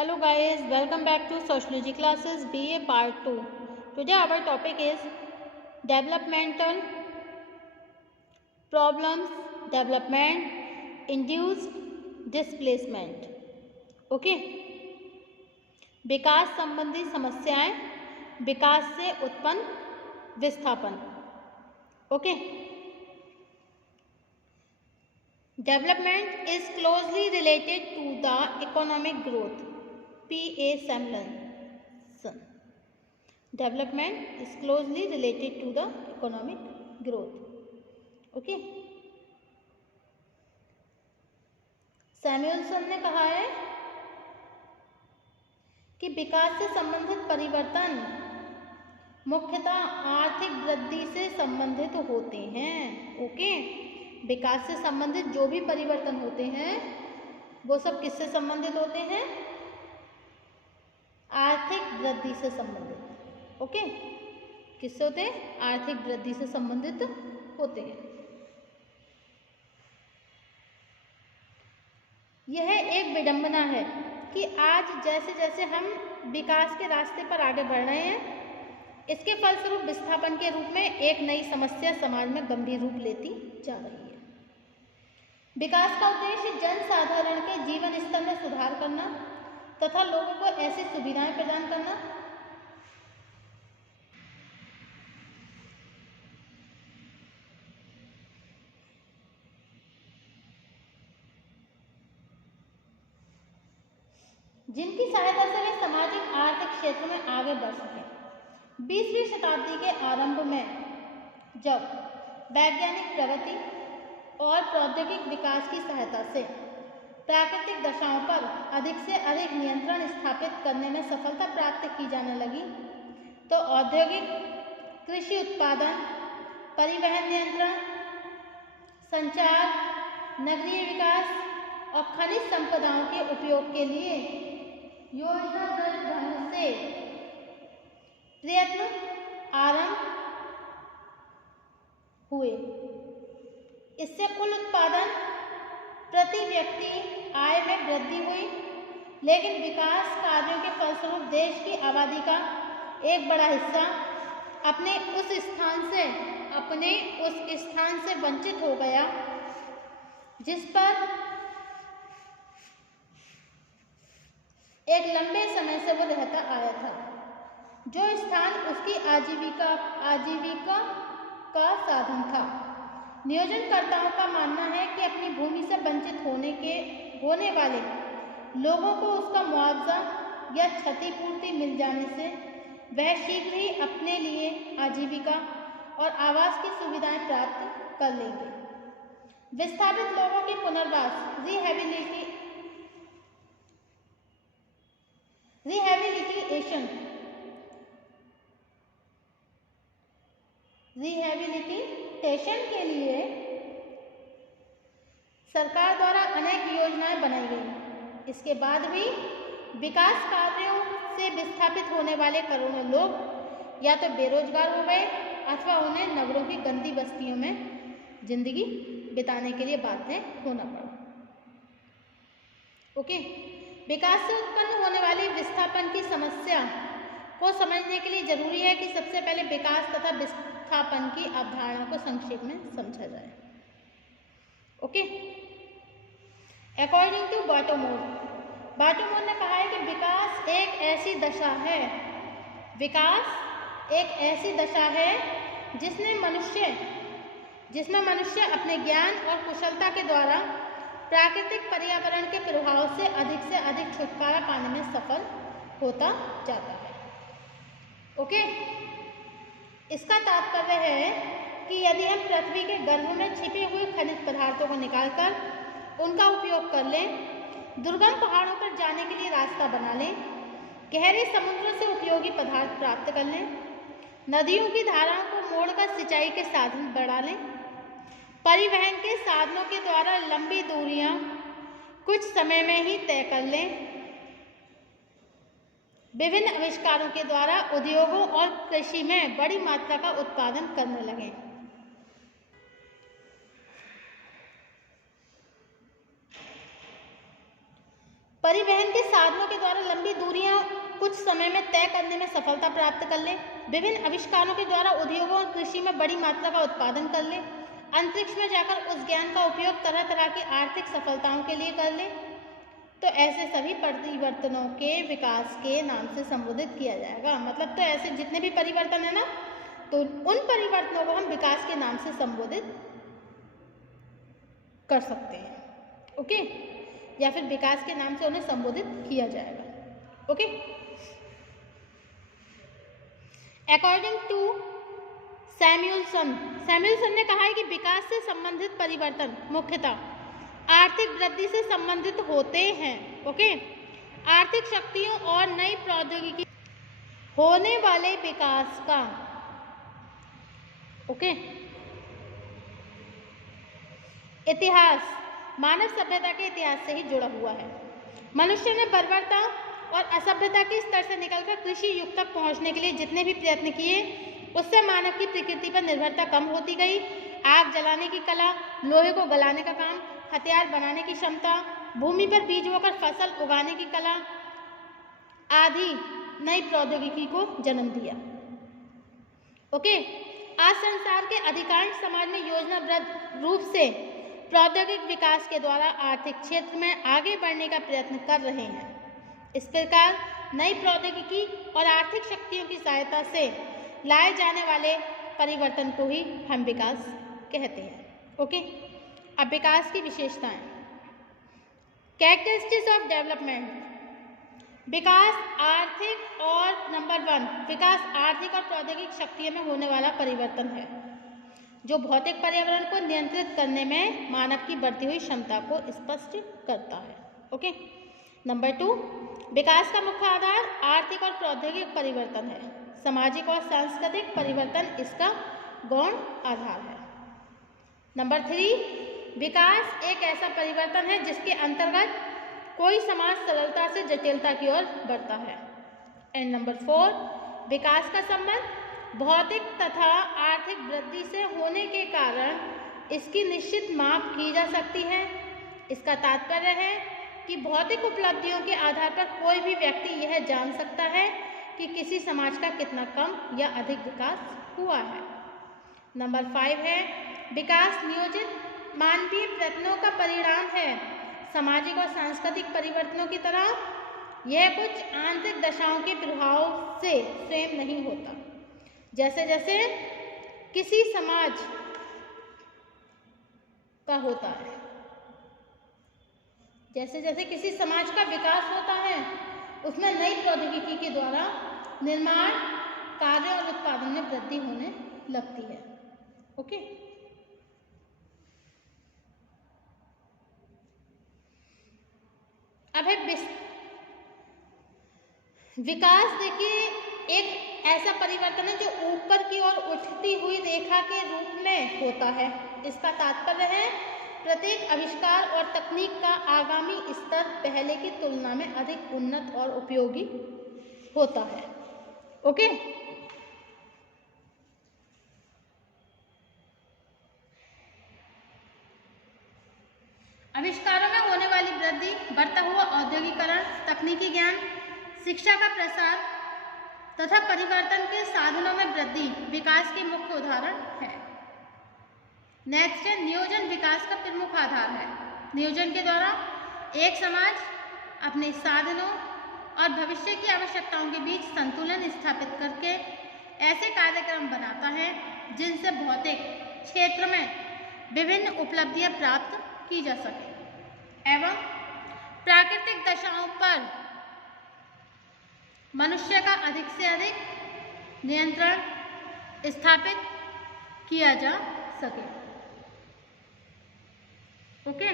Hello guys, welcome back to Sociology classes BA Part 2. Today our topic is developmental problems, development induced displacement. Okay, विकास संबंधी समस्याएं, विकास से उत्पन्न विस्थापन. Okay, development is closely related to the economic growth. P.A. Samuelson. Development is closely related to the economic growth. Okay. Samuelson ने कहा है कि विकास से संबंधित परिवर्तन मुख्यतः आर्थिक वृद्धि से संबंधित होते हैं. ओके, विकास से संबंधित जो भी परिवर्तन होते हैं वो सब किससे संबंधित होते हैं? आर्थिक वृद्धि से संबंधित. ओके, किससे होते हैं? आर्थिक वृद्धि से संबंधित होते हैं. यह एक विडंबना है कि आज जैसे जैसे हम विकास के रास्ते पर आगे बढ़ रहे हैं, इसके फलस्वरूप विस्थापन के रूप में एक नई समस्या समाज में गंभीर रूप लेती जा रही है. विकास का उद्देश्य जनसाधारण के जीवन स्तर में सुधार करना तथा लोगों को ऐसी सुविधाएं प्रदान करना जिनकी सहायता से वे सामाजिक आर्थिक क्षेत्र में आगे बढ़ सकें. 20वीं शताब्दी के आरंभ में जब वैज्ञानिक प्रगति और प्रौद्योगिक विकास की सहायता से प्राकृतिक दशाओं पर अधिक से अधिक नियंत्रण स्थापित करने में सफलता प्राप्त की जाने लगी, तो औद्योगिक, कृषि उत्पादन, परिवहन नियंत्रण, संचार, नगरीय विकास और खनिज संपदाओं के उपयोग के लिए योजनाबद्ध ढंग से प्रयत्न आरंभ हुए. इससे कुल उत्पादन, प्रति व्यक्ति आय में वृद्धि हुई, लेकिन विकास कार्यों के फलस्वरूप देश की आबादी का एक बड़ा हिस्सा अपने उस स्थान से वंचित हो गया जिस पर एक लंबे समय से वो रहता आया था, जो स्थान उसकी आजीविका का साधन था. नियोजनकर्ताओं का मानना है कि अपनी भूमि से वंचित होने वाले लोगों को उसका मुआवजा या क्षतिपूर्ति मिल जाने से वह शीघ्र ही अपने लिए आजीविका और आवास की सुविधाएं प्राप्त कर लेंगे. विस्थापित लोगों की पुनर्वास, रिहैबिलिटेशन के लिए सरकार द्वारा अनेक योजनाएं बनाई गई. इसके बाद भी विकास कार्यों से विस्थापित होने वाले करोड़ों लोग या तो बेरोजगार हो गए अथवा उन्हें नगरों की गंदी बस्तियों में जिंदगी बिताने के लिए बाध्य होना पड़ा. ओके, विकास से उत्पन्न होने वाली विस्थापन की समस्या को समझने के लिए जरूरी है कि सबसे पहले विकास तथा विस्थापन की अवधारणा को संक्षेप में समझा जाए. ओके, अकॉर्डिंग टू बाटोमोर ने कहा है कि विकास एक ऐसी दशा है जिसमें मनुष्य अपने ज्ञान और कुशलता के द्वारा प्राकृतिक पर्यावरण के प्रभाव से अधिक छुटकारा पाने में सफल होता जाता है. ओके, इसका तात्पर्य है कि यदि हम पृथ्वी के गर्भ में छिपे हुए खनिज पदार्थों को निकालकर उनका उपयोग कर लें, दुर्गम पहाड़ों पर जाने के लिए रास्ता बना लें, गहरे समुद्र से उपयोगी पदार्थ प्राप्त कर लें, नदियों की धाराओं को मोड़कर सिंचाई के साधन बढ़ा लें, परिवहन के साधनों के द्वारा लंबी दूरियां कुछ समय में ही तय कर लें, विभिन्न आविष्कारों के द्वारा उद्योगों और कृषि में बड़ी मात्रा का उत्पादन करने लगें, परिवहन के साधनों के द्वारा लंबी दूरियां कुछ समय में तय करने में सफलता प्राप्त कर ले। विभिन्न आविष्कारों के द्वारा उद्योगों और कृषि में बड़ी मात्रा का उत्पादन कर ले। अंतरिक्ष में जाकर उस ज्ञान का उपयोग तरह तरह की आर्थिक सफलताओं के लिए कर ले। तो ऐसे सभी परिवर्तनों के विकास के नाम से संबोधित किया जाएगा। मतलब तो ऐसे जितने भी परिवर्तन है ना, तो उन परिवर्तनों को हम विकास के नाम से संबोधित कर सकते हैं। ओके, या फिर विकास के नाम से उन्हें संबोधित किया जाएगा। ओके, अकॉर्डिंग टू सैमुअलसन ने कहा है कि विकास से संबंधित परिवर्तन मुख्यतः आर्थिक वृद्धि से संबंधित होते हैं। ओके, आर्थिक शक्तियों और नई प्रौद्योगिकी होने वाले विकास का इतिहास मानव सभ्यता के इतिहास से ही जुड़ा हुआ है। मनुष्य ने बर्बरता और असभ्यता के स्तर से निकलकर कृषि युग तक पहुंचने के लिए जितने भी प्रयत्न किए, उससे मानव की प्रकृति पर निर्भरता कम होती गई। आग जलाने की कला, लोहे को गलाने का काम, हथियार बनाने की क्षमता, भूमि पर बीज बोकर फसल उगाने की कला आदि नई प्रौद्योगिकी को जन्म दिया। ओके, आज संसार के अधिकांश समाज में योजनाबद्ध रूप से प्रौद्योगिक विकास के द्वारा आर्थिक क्षेत्र में आगे बढ़ने का प्रयत्न कर रहे हैं। इस प्रकार नई प्रौद्योगिकी और आर्थिक शक्तियों की सहायता से लाए जाने वाले परिवर्तन को ही हम विकास कहते हैं। ओके, अब विकास की विशेषताएं। Characteristics of development. विकास आर्थिक और नंबर 1 विकास आर्थिक और प्रौद्योगिक शक्तियों में होने वाला परिवर्तन है, जो भौतिक पर्यावरण को नियंत्रित करने में मानव की बढ़ती हुई क्षमता को स्पष्ट करता है। ओके, नंबर 2 विकास का मुख्य आधार आर्थिक और प्रौद्योगिक परिवर्तन है। सामाजिक और सांस्कृतिक परिवर्तन इसका गौण आधार है। नंबर 3 विकास एक ऐसा परिवर्तन है जिसके अंतर्गत कोई समाज सरलता से जटिलता की ओर बढ़ता है। एंड नंबर 4 विकास का संबंध भौतिक तथा आर्थिक वृद्धि से होने के कारण इसकी निश्चित माप की जा सकती है। इसका तात्पर्य है कि भौतिक उपलब्धियों के आधार पर कोई भी व्यक्ति यह जान सकता है कि किसी समाज का कितना कम या अधिक विकास हुआ है। नंबर 5 है विकास नियोजित मानवीय प्रयत्नों का परिणाम है। सामाजिक और सांस्कृतिक परिवर्तनों की तरह यह कुछ आंतरिक दशाओं के प्रभाव से स्वयं नहीं होता। जैसे जैसे किसी समाज का होता है, जैसे जैसे किसी समाज का विकास होता है, उसमें नई प्रौद्योगिकी के द्वारा निर्माण कार्य और उत्पादन में वृद्धि होने लगती है। ओके, अब है विकास। देखिए, एक ऐसा परिवर्तन है जो ऊपर की ओर उठती हुई रेखा के रूप में होता है। इसका तात्पर्य है प्रत्येक आविष्कार और तकनीक का आगामी स्तर पहले की तुलना में अधिक उन्नत और उपयोगी होता है। ओके, आविष्कारों में होने वाली वृद्धि, बढ़ता हुआ औद्योगिकरण, तकनीकी ज्ञान, शिक्षा का प्रसार तथा परिवर्तन के साधनों में वृद्धि विकास के मुख्य उदाहरण है। नेक्स्ट है नियोजन विकास का प्रमुख आधार है। नियोजन के द्वारा एक समाज अपने साधनों और भविष्य की आवश्यकताओं के बीच संतुलन स्थापित करके ऐसे कार्यक्रम बनाता है जिनसे भौतिक क्षेत्र में विभिन्न उपलब्धियां प्राप्त की जा सके एवं प्राकृतिक दशाओं पर मनुष्य का अधिक से अधिक नियंत्रण स्थापित किया जा सके। ओके,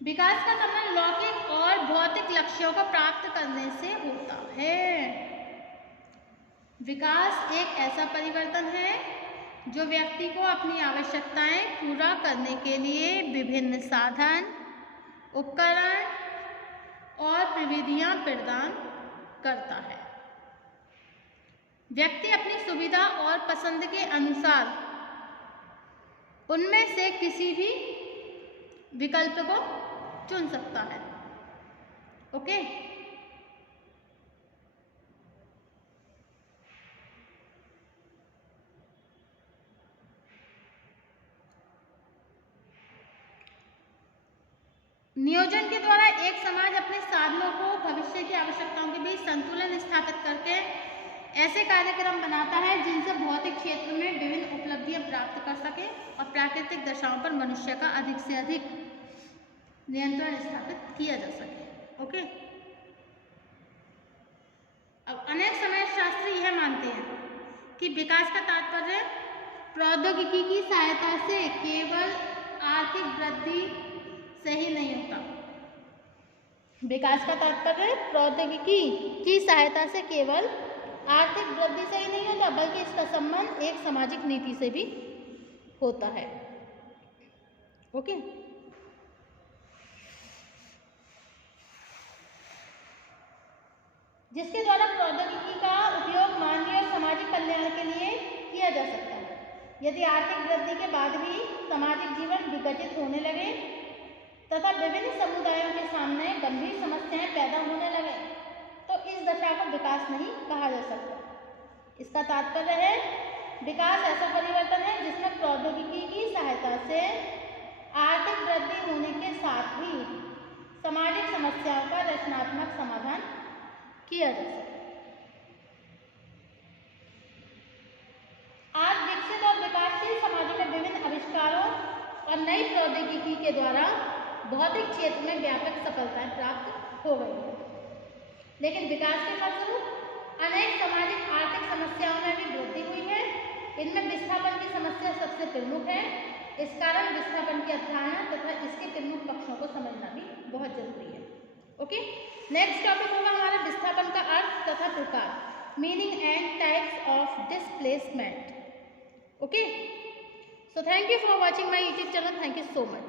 विकास का संबंध लौकिक और भौतिक लक्ष्यों को प्राप्त करने से होता है। विकास एक ऐसा परिवर्तन है जो व्यक्ति को अपनी आवश्यकताएं पूरा करने के लिए विभिन्न साधन, उपकरण और प्रविधियां प्रदान करता है। व्यक्ति अपनी सुविधा और पसंद के अनुसार उनमें से किसी भी विकल्प को चुन सकता है। ओके, नियोजन के द्वारा एक समाज अपने साधनों को भविष्य की आवश्यकताओं के बीच संतुलन स्थापित करके ऐसे कार्यक्रम बनाता है जिनसे भौतिक क्षेत्र में विभिन्न उपलब्धियां प्राप्त कर सके और प्राकृतिक दशाओं पर मनुष्य का अधिक से अधिक नियंत्रण स्थापित किया जा सके। ओके, अब अनेक समाजशास्त्री यह मानते हैं कि विकास का तात्पर्य प्रौद्योगिकी की सहायता से केवल आर्थिक वृद्धि से ही नहीं होता। विकास का तात्पर्य प्रौद्योगिकी की सहायता से केवल आर्थिक वृद्धि से ही नहीं होता, बल्कि इसका संबंध एक सामाजिक नीति से भी होता है। ओके, जिसके द्वारा प्रौद्योगिकी का उपयोग मानवीय और सामाजिक कल्याण के लिए किया जा सकता है। यदि आर्थिक वृद्धि के बाद भी सामाजिक जीवन विकसित होने लगे तथा विभिन्न समुदायों के सामने गंभीर समस्याएं पैदा होने लगे तो इस दशा को विकास नहीं कहा जा सकता। इसका तात्पर्य है विकास ऐसा परिवर्तन है जिसमें प्रौद्योगिकी की सहायता से आर्थिक वृद्धि होने के साथ ही सामाजिक समस्याओं का रचनात्मक समाधान किया जा सके। आज विकसित और विकासशील समाजों में विभिन्न आविष्कारों और नई प्रौद्योगिकी के द्वारा भौतिक क्षेत्र में व्यापक सफलताएं प्राप्त हो गई है, लेकिन विकास के फलस्वरूप अनेक सामाजिक आर्थिक समस्याओं में भी वृद्धि हुई है। इनमें विस्थापन की समस्या सबसे प्रमुख है। इस कारण विस्थापन की अवधारणा तथा इसके प्रमुख पक्षों को समझना भी बहुत जरूरी है। ओके, नेक्स्ट टॉपिक होगा हमारा विस्थापन का अर्थ तथा प्रकार, meaning and types of displacement. Okay, so thank you for watching my YouTube channel. Thank you so much.